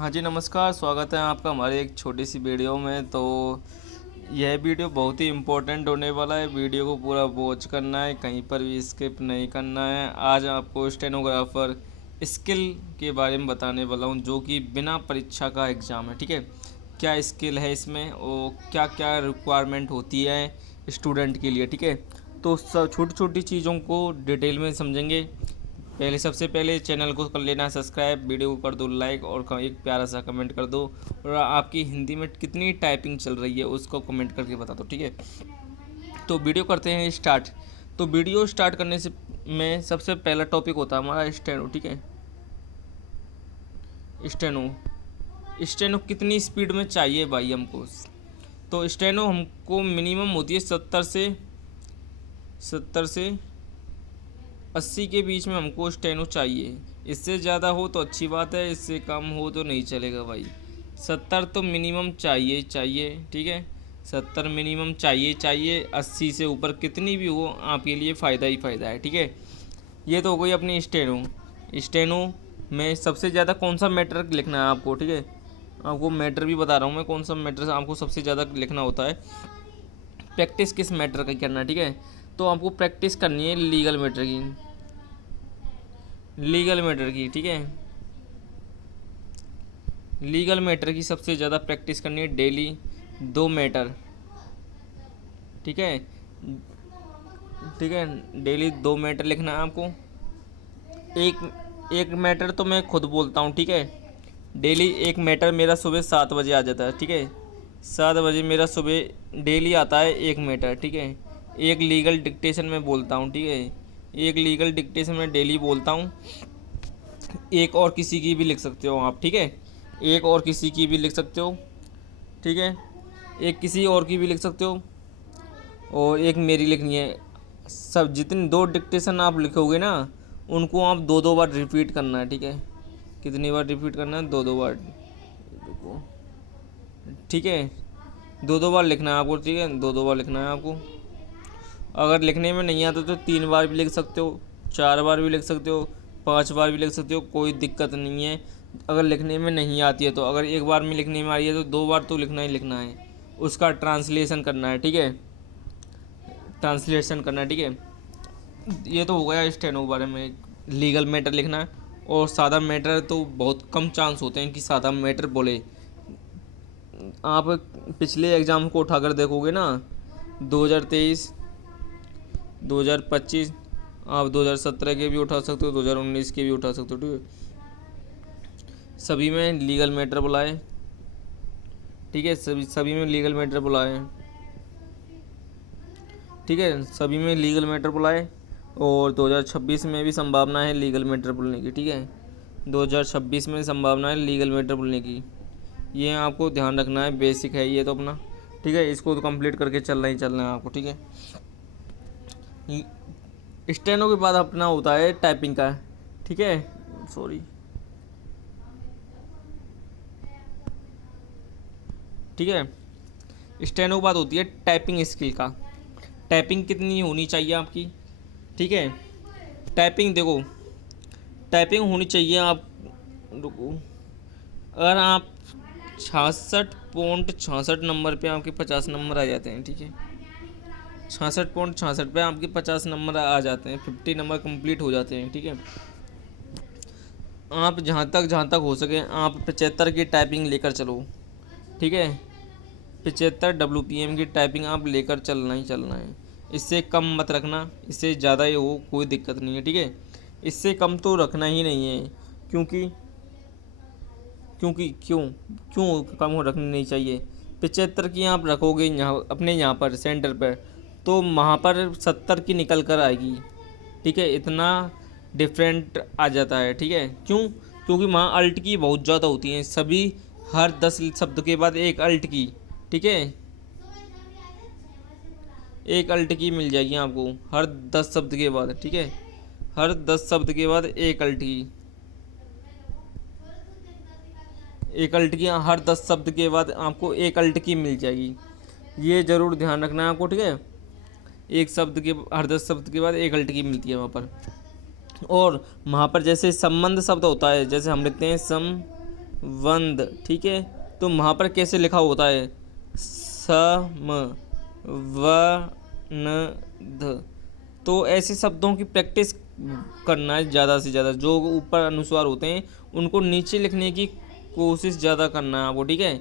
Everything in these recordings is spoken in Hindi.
हाँ जी, नमस्कार। स्वागत है आपका हमारे एक छोटी सी वीडियो में। तो यह वीडियो बहुत ही इम्पोर्टेंट होने वाला है। वीडियो को पूरा वॉच करना है, कहीं पर भी स्किप नहीं करना है। आज आपको स्टेनोग्राफर स्किल के बारे में बताने वाला हूँ, जो कि बिना परीक्षा का एग्ज़ाम है। ठीक है, क्या स्किल है इसमें और क्या क्या रिक्वायरमेंट होती है स्टूडेंट के लिए। ठीक है, तो सब छोटी छोटी चीज़ों को डिटेल में समझेंगे। सबसे पहले चैनल को कर लेना सब्सक्राइब, वीडियो को कर दो लाइक और एक प्यारा सा कमेंट कर दो। और आपकी हिंदी में कितनी टाइपिंग चल रही है उसको कमेंट करके बता दो। ठीक है, तो वीडियो करते हैं स्टार्ट। तो वीडियो स्टार्ट करने से में सबसे पहला टॉपिक होता है हमारा स्टेनो। ठीक है, स्टेनो स्टेनो कितनी स्पीड में चाहिए भाई हमको। तो स्टेनो हमको मिनिमम होती है 70 से 80 के बीच में हमको स्टेनो चाहिए। इससे ज़्यादा हो तो अच्छी बात है, इससे कम हो तो नहीं चलेगा भाई। 70 तो मिनिमम चाहिए चाहिए। ठीक है, 70 मिनिमम चाहिए चाहिए। 80 से ऊपर कितनी भी हो आपके लिए फ़ायदा ही फ़ायदा है। ठीक है, ये तो हो गई अपनी स्टेनो। स्टेनो में सबसे ज़्यादा कौन सा मैटर लिखना है आपको। ठीक है, आपको मैटर भी बता रहा हूँ मैं, कौन सा मैटर आपको सबसे ज़्यादा लिखना होता है। प्रैक्टिस किस मैटर की करना है। ठीक है, तो आपको प्रैक्टिस करनी है लीगल मैटर की। ठीक है, लीगल मैटर की सबसे ज़्यादा प्रैक्टिस करनी है डेली। 2 मैटर। ठीक है, ठीक है, डेली 2 मैटर लिखना है आपको। एक एक मैटर तो मैं खुद बोलता हूँ। ठीक है, डेली एक मैटर मेरा सुबह 7 बजे आ जाता है। ठीक है, 7 बजे मेरा सुबह डेली आता है एक मैटर। ठीक है, एक लीगल डिक्टेशन में बोलता हूँ। ठीक है, एक लीगल डिक्टेशन में डेली बोलता हूँ। एक और किसी की भी लिख सकते हो आप। ठीक है, एक और किसी की भी लिख सकते हो। ठीक है, एक किसी और की भी लिख सकते हो और एक मेरी लिखनी है। सब जितनी 2 डिक्टेशन आप लिखोगे ना, उनको आप 2 2 बार रिपीट करना है। ठीक है, कितनी बार रिपीट करना है? 2 2 बार। रुको। ठीक है, 2 2 बार लिखना है आपको। ठीक है, 2 2 बार लिखना है आपको। अगर लिखने में नहीं आता तो 3 बार भी लिख सकते हो, 4 बार भी लिख सकते हो, 5 बार भी लिख सकते हो, कोई दिक्कत नहीं है। अगर लिखने में नहीं आती है तो, अगर एक बार में लिखने में आ रही है तो 2 बार तो लिखना ही लिखना है। उसका ट्रांसलेशन करना है। ठीक है, ट्रांसलेशन करना है। ठीक है, ये तो हो गया स्टेनो के बारे में। लीगल मैटर लिखना है। और सादा मैटर तो बहुत कम चांस होते हैं कि सादा मैटर बोले। आप पिछले एग्ज़ाम को उठाकर देखोगे ना, 2023, 2025, आप 2017 के भी उठा सकते हो, 2019 के भी उठा सकते हो। ठीक है, सभी में लीगल मैटर बुलाए। ठीक है, सभी सभी में लीगल मैटर बुलाए। ठीक है, सभी में लीगल मैटर बुलाए। और 2026 में भी संभावना है लीगल मैटर बोलने की। ठीक है, 2026 में संभावना है लीगल मैटर बोलने की। ये आपको ध्यान रखना है, बेसिक है ये तो अपना। ठीक है, इसको तो कंप्लीट करके चलना है आपको। ठीक है, स्टेनो के बाद अपना होता है टाइपिंग का। ठीक है, सॉरी। ठीक है, स्टेनो के बाद होती है टाइपिंग स्किल का। टाइपिंग कितनी होनी चाहिए आपकी। ठीक है, टाइपिंग देखो, टाइपिंग होनी चाहिए आप। रुको, अगर आप 66.66 नंबर पे आपके 50 नंबर आ जाते हैं। ठीक है, 66.66 पे आपके 50 नंबर आ जाते हैं, 50 नंबर कंप्लीट हो जाते हैं। ठीक है, आप जहाँ तक हो सके आप 75 की टाइपिंग लेकर चलो। ठीक है, 75 WPM की टाइपिंग आप लेकर चलना ही चलना है। इससे कम मत रखना, इससे ज़्यादा ही हो कोई दिक्कत नहीं है। ठीक है, इससे कम तो रखना ही नहीं है। क्योंकि क्योंकि क्यों क्यों कम हो रखनी नहीं चाहिए। 75 की आप रखोगे यहाँ अपने यहाँ पर सेंटर पर, तो वहाँ पर 70 की निकल कर आएगी। ठीक है, इतना डिफरेंट आ जाता है। ठीक है, क्यों? क्योंकि वहाँ अल्ट की बहुत ज़्यादा होती हैं सभी, हर 10 शब्द के बाद एक अल्ट की। ठीक है, एक अल्ट की मिल जाएगी आपको हर 10 शब्द के बाद। ठीक है, हर 10 शब्द के बाद एक अल्ट की। एक अल्ट की हर 10 शब्द के बाद आपको एक अल्ट की मिल जाएगी। ये ज़रूर ध्यान रखना है आपको। ठीक है, एक शब्द के हर 10 शब्द के बाद एक अल्ट की मिलती है वहाँ पर। और वहाँ पर जैसे संबंध शब्द होता है, जैसे हम लिखते हैं सम वंद, ठीक है। तो वहाँ पर कैसे लिखा होता है, सम व न ध। तो ऐसे शब्दों की प्रैक्टिस करना है ज़्यादा से ज़्यादा। जो ऊपर अनुस्वार होते हैं उनको नीचे लिखने की कोशिश ज़्यादा करना है आपको, ठीक है।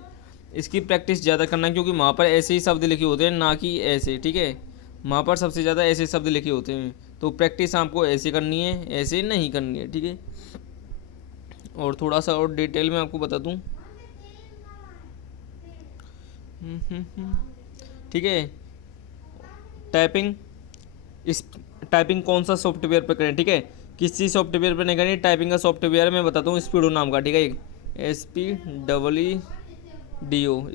इसकी प्रैक्टिस ज़्यादा करना है क्योंकि वहाँ पर ऐसे ही शब्द लिखे होते हैं, ना कि ऐसे, ठीक है। वहाँ पर सबसे ज़्यादा ऐसे शब्द लिखे होते हैं। तो प्रैक्टिस आपको ऐसे करनी है, ऐसे नहीं करनी है, ठीक है। और थोड़ा सा और डिटेल में आपको बता दूँ, ठीक है। टाइपिंग, इस टाइपिंग कौन सा सॉफ्टवेयर पर करें, ठीक है। किसी सॉफ्टवेयर पर नहीं करनी। टाइपिंग का सॉफ्टवेयर मैं बताता हूँ, स्पीडो नाम का, ठीक है। SPEEDO,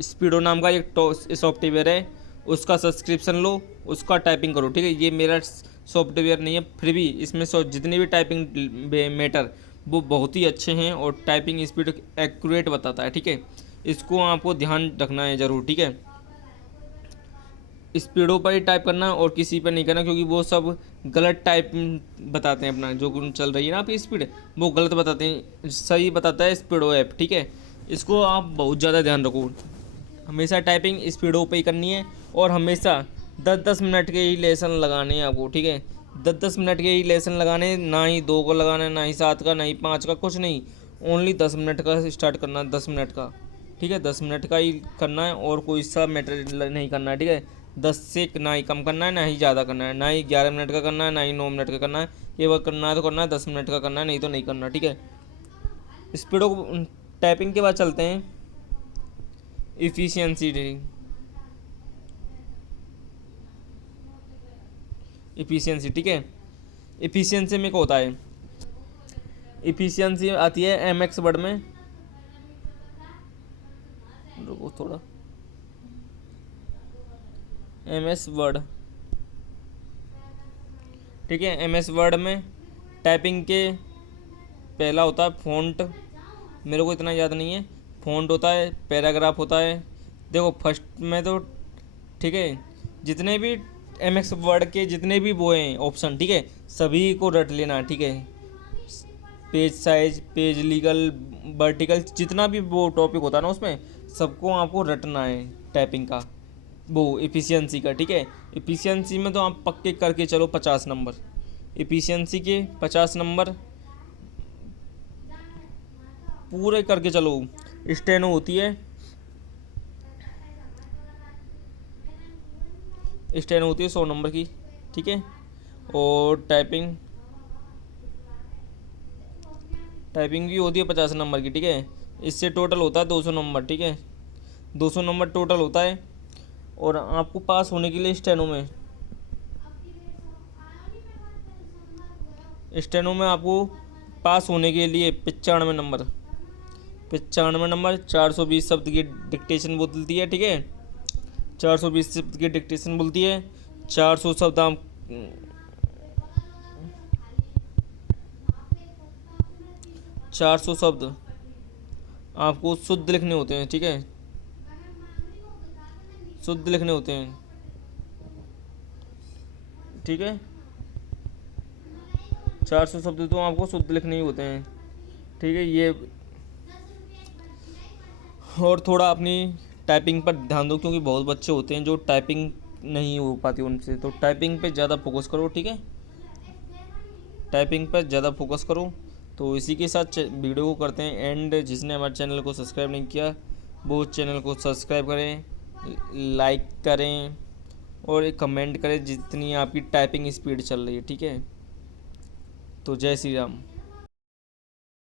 स्पीडो नाम का एक सॉफ्टवेयर है। उसका सब्सक्रिप्शन लो, उसका टाइपिंग करो, ठीक है। ये मेरा सॉफ्टवेयर नहीं है, फिर भी इसमें जितने भी टाइपिंग मैटर वो बहुत ही अच्छे हैं और टाइपिंग स्पीड एक्यूरेट बताता है, ठीक है। इसको आपको ध्यान रखना है ज़रूर, ठीक है। स्पीडो पर ही टाइप करना और किसी पर नहीं करना, क्योंकि वो सब गलत टाइप बताते हैं। अपना जो चल रही है ना आपकी स्पीड, वो गलत बताते हैं। सही बताता है स्पीडो ऐप, ठीक है। इसको आप बहुत ज़्यादा ध्यान रखो। हमेशा टाइपिंग स्पीडो पे ही करनी है और हमेशा 10-10 मिनट के ही लेसन लगाने हैं आपको, ठीक है। 10-10 मिनट के ही लेसन लगाने, ना ही 2 का लगाना है, ना ही 7 का, ना ही 5 का, कुछ नहीं। ओनली 10 मिनट का स्टार्ट करना है, 10 मिनट का, ठीक है। 10 मिनट का ही करना है और कोई सा मैटर नहीं करना है, ठीक है। 10 से ना ही कम करना है, ना ही ज़्यादा करना है, ना ही 11 मिनट का करना है, ना ही 9 मिनट का करना है। केवल करना है तो करना है, 10 मिनट का करना है, नहीं तो नहीं करना, ठीक है। स्पीडो टाइपिंग के बाद चलते हैं इफ़िशियंसी रेटिंग। इफ़िशियंसी, ठीक है। इफ़िशियंसी में क्या होता है, इफ़िशियंसी आती है MX वर्ड में। रुको थोड़ा, MS वर्ड, ठीक है। MS वर्ड में टाइपिंग के पहला होता है फ़ॉन्ट। मेरे को इतना याद नहीं है। फ़ॉन्ट होता है, पैराग्राफ होता है। देखो फर्स्ट में तो, ठीक है, जितने भी MX वर्ड के जितने भी वो हैं ऑप्शन, ठीक है, सभी को रट लेना, ठीक है। Page size, page legal, vertical, जितना भी वो टॉपिक होता है ना उसमें सबको आपको रटना है टाइपिंग का, वो इफ़िशियंसी का, ठीक है। इफ़िशियंसी में तो आप पक्के करके चलो 50 नंबर। इफ़िशियंसी के 50 नंबर पूरे करके चलो। स्टेनो होती है, स्टेनो होती है 100 नंबर की, ठीक है। और टाइपिंग, टाइपिंग भी होती है 50 नंबर की, ठीक है। इससे टोटल होता है 200 नंबर, ठीक है। 200 नंबर टोटल होता है। और आपको पास होने के लिए स्टेनो में आपको पास होने के लिए 95 नंबर, 95 नंबर, 420 शब्द की डिक्टेशन बोलती है, ठीक है। 420 शब्द की डिक्टेशन बोलती है। 400 शब्द आप 400 शब्द आपको शुद्ध लिखने होते हैं, ठीक है। शुद्ध लिखने होते हैं, ठीक है। 400 शब्द तो आपको शुद्ध लिखने ही होते हैं, ठीक है। ये और थोड़ा अपनी टाइपिंग पर ध्यान दो, क्योंकि बहुत बच्चे होते हैं जो टाइपिंग नहीं हो पाती उनसे। तो टाइपिंग पे ज़्यादा फोकस करो, ठीक है। टाइपिंग पर ज़्यादा फोकस करो। तो इसी के साथ वीडियो को करते हैं एंड। जिसने हमारे चैनल को सब्सक्राइब नहीं किया वो चैनल को सब्सक्राइब करें, लाइक करें और एक कमेंट करें जितनी आपकी टाइपिंग स्पीड चल रही है, ठीक है। तो जय श्री राम।